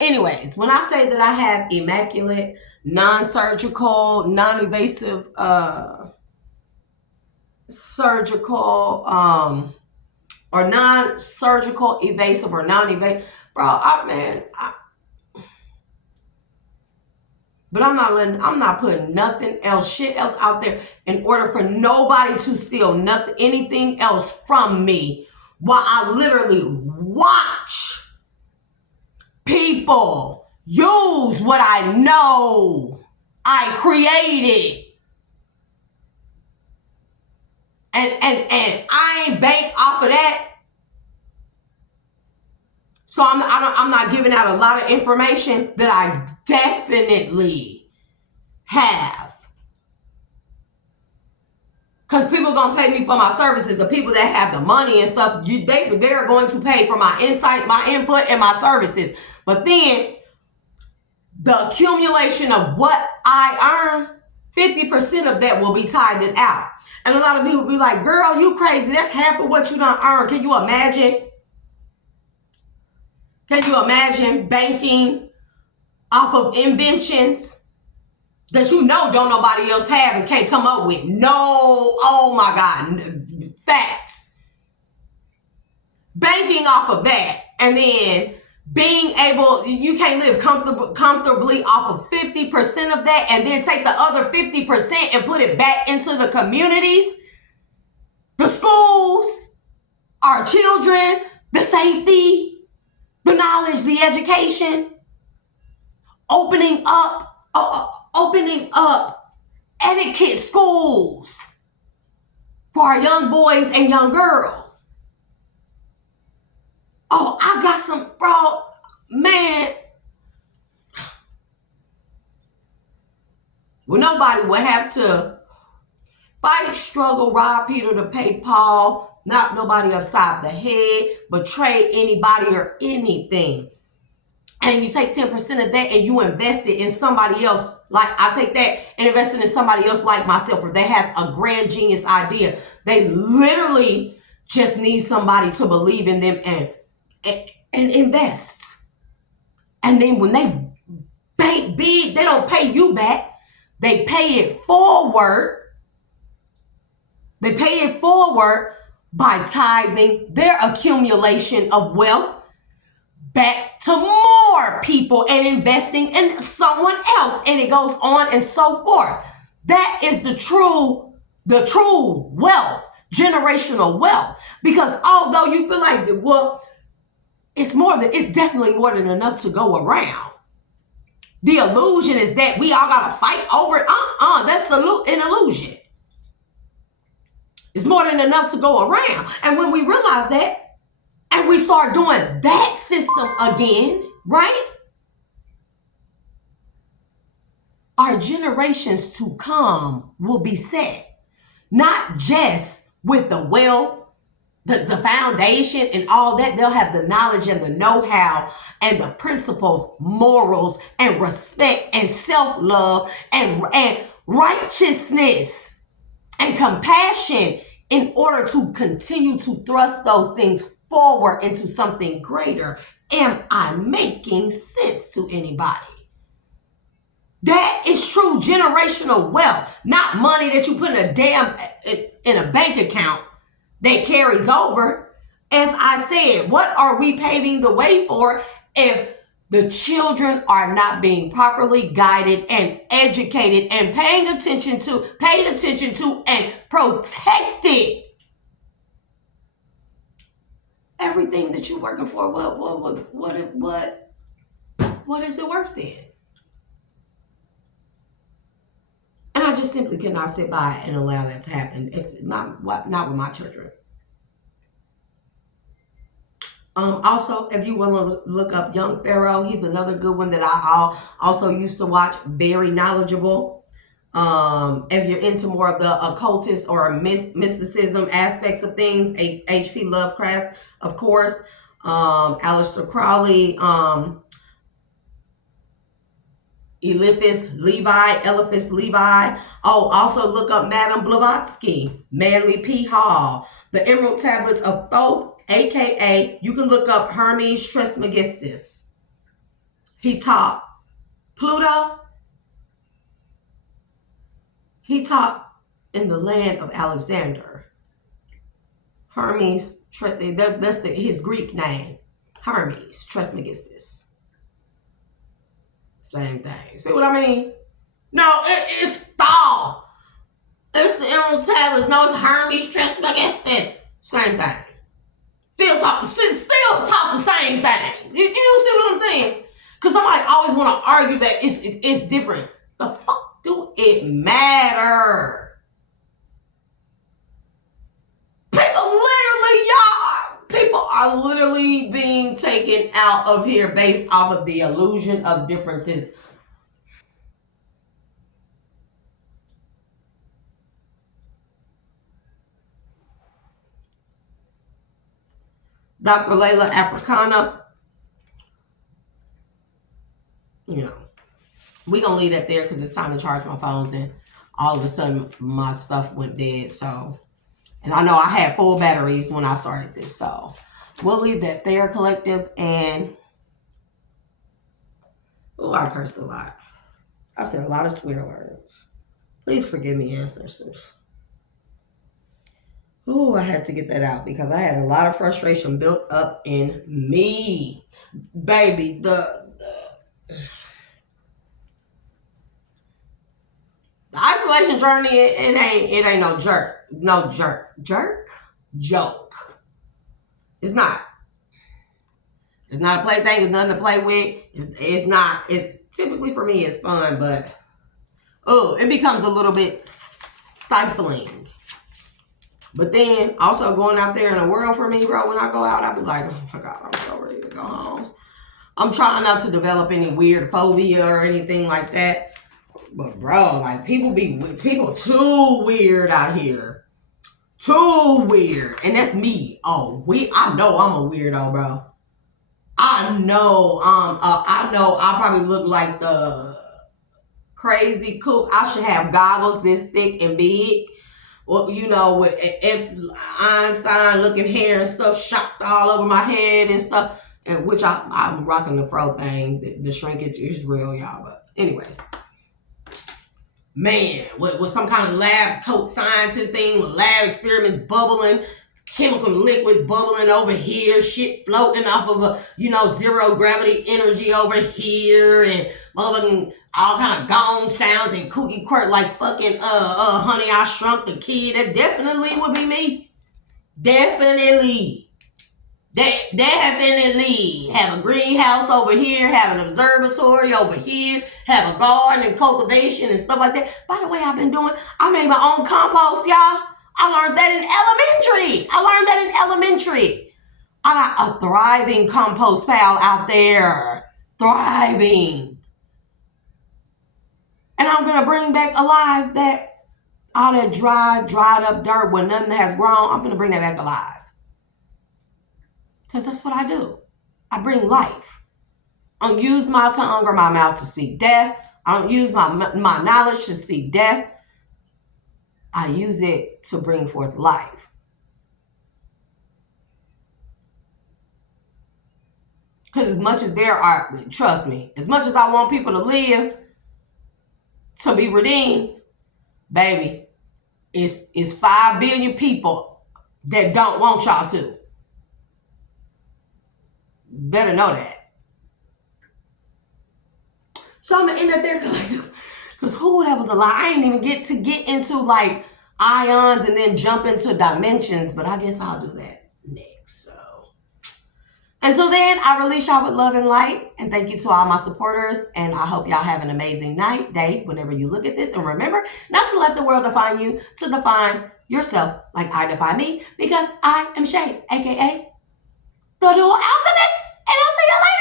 Anyways, when I say that I have immaculate, non-surgical, non-invasive, surgical, or non-surgical, evasive, or non-invasive, bro, but I'm not putting nothing else, shit else out there in order for nobody to steal nothing, anything else from me while I literally watch people use what I know I created. And I ain't bank off of that. So I'm not giving out a lot of information that I definitely have. Because people are going to pay me for my services. The people that have the money and stuff, they're going to pay for my insight, my input, and my services. But then the accumulation of what I earn, 50% of that will be tithed out. And a lot of people be like, girl, you crazy. That's half of what you done earned. Can you imagine? Can you imagine banking off of inventions that you know don't nobody else have and can't come up with? No, oh my God, facts. Banking off of that, and then being able, you can't live comfortably off of 50% of that, and then take the other 50% and put it back into the communities, the schools, our children, the safety, the knowledge, the education, opening up etiquette schools for our young boys and young girls. Oh, I got some, bro, man. Well, nobody would have to fight, struggle, rob Peter to pay Paul, knock nobody upside the head, betray anybody or anything. And you take 10% of that and you invest it in somebody else. Like I take that and invest it in somebody else like myself, or that has a grand genius idea. They literally just need somebody to believe in them and invest. And then when they bank big, they don't pay you back. They pay it forward. They pay it forward by tithing their accumulation of wealth back to more people and investing in someone else. And it goes on and so forth. That is the true wealth, generational wealth. Because although you feel like, well, it's definitely more than enough to go around. The illusion is that we all gotta fight over it. That's an illusion. It's more than enough to go around. And when we realize that, and we start doing that system again, right? Our generations to come will be set, not just with the wealth, the foundation and all that. They'll have the knowledge and the know-how and the principles, morals, and respect and self-love and righteousness and compassion in order to continue to thrust those things forward into something greater. Am I making sense to anybody? That is true generational wealth, not money that you put in a bank account that carries over. As I said, what are we paving the way for if the children are not being properly guided and educated and paid attention to and protected? Everything that you're working for, what is it worth then? And I just simply cannot sit by and allow that to happen. It's not with my children. Also, if you want to look up Young Pharaoh, he's another good one that I also used to watch. Very knowledgeable. If you're into more of the occultist or mysticism aspects of things, H.P. Lovecraft, of course, Aleister Crowley, Eliphas Levi. Oh, also look up Madame Blavatsky, Manly P. Hall, the Emerald Tablets of Thoth, aka you can look up Hermes Trismegistus. He taught Pluto. He taught in the land of Alexander. Hermes, that's his Greek name. Hermes Trismegistus. Same thing. See what I mean? No, it's Thal. It's the Emerald Tablets. No, it's Hermes Trismegistus. Same thing. Still talk the same thing. You see what I'm saying? Because somebody always want to argue that it's different. The fuck do it matter? People are literally being taken out of here based off of the illusion of differences. Dr. Layla Africana, you know, we're going to leave that there because it's time to charge my phones, and all of a sudden my stuff went dead. So, and I know I had full batteries when I started this. So we'll leave that there, collective. And, oh, I cursed a lot. I said a lot of swear words. Please forgive me, ancestors. Oh, I had to get that out because I had a lot of frustration built up in me. Baby, the isolation journey, it ain't no joke. It's not. It's not a play thing. It's nothing to play with. It's not. It's typically for me, it's fun, but it becomes a little bit stifling. But then also going out there in the world for me, bro, when I go out, I be like, oh my God, I'm so ready to go home. I'm trying not to develop any weird phobia or anything like that. But bro, like people too weird out here. Too weird. And that's me. I know I'm a weirdo, bro. I know I probably look like the crazy kook. I should have goggles this thick and big. Well, you know, with Einstein looking hair and stuff shocked all over my head and stuff. And which I'm rocking the fro thing. The shrinkage is real, y'all. But anyways. Man, with some kind of lab coat scientist thing, lab experiments bubbling, chemical liquid bubbling over here, shit floating off of zero gravity energy over here, and motherfucking all kind of gong sounds and kooky quirk like fucking Honey, I Shrunk the Kid. That definitely would be me. Definitely. Definitely have a greenhouse over here, have an observatory over here, have a garden and cultivation and stuff like that. By the way, I made my own compost, y'all. I learned that in elementary. I got a thriving compost pal out there. Thriving. And I'm going to bring back alive all that dried up dirt where nothing has grown. I'm going to bring that back alive. Because that's what I do. I bring life. I don't use my tongue or my mouth to speak death. I don't use my knowledge to speak death. I use it to bring forth life. Because as much as trust me, as much as I want people to live, to be redeemed, baby, it's 5 billion people that don't want y'all to. Better know that. So I'm going to end up there because that was a lot. I didn't even get into like ions and then jump into dimensions, but I guess I'll do that next. So until then, I release y'all with love and light, and thank you to all my supporters, and I hope y'all have an amazing night, day, whenever you look at this. And remember not to let the world define you, to define yourself like I define me, because I am Shay, aka the Dual Alchemist, and I'll see you later.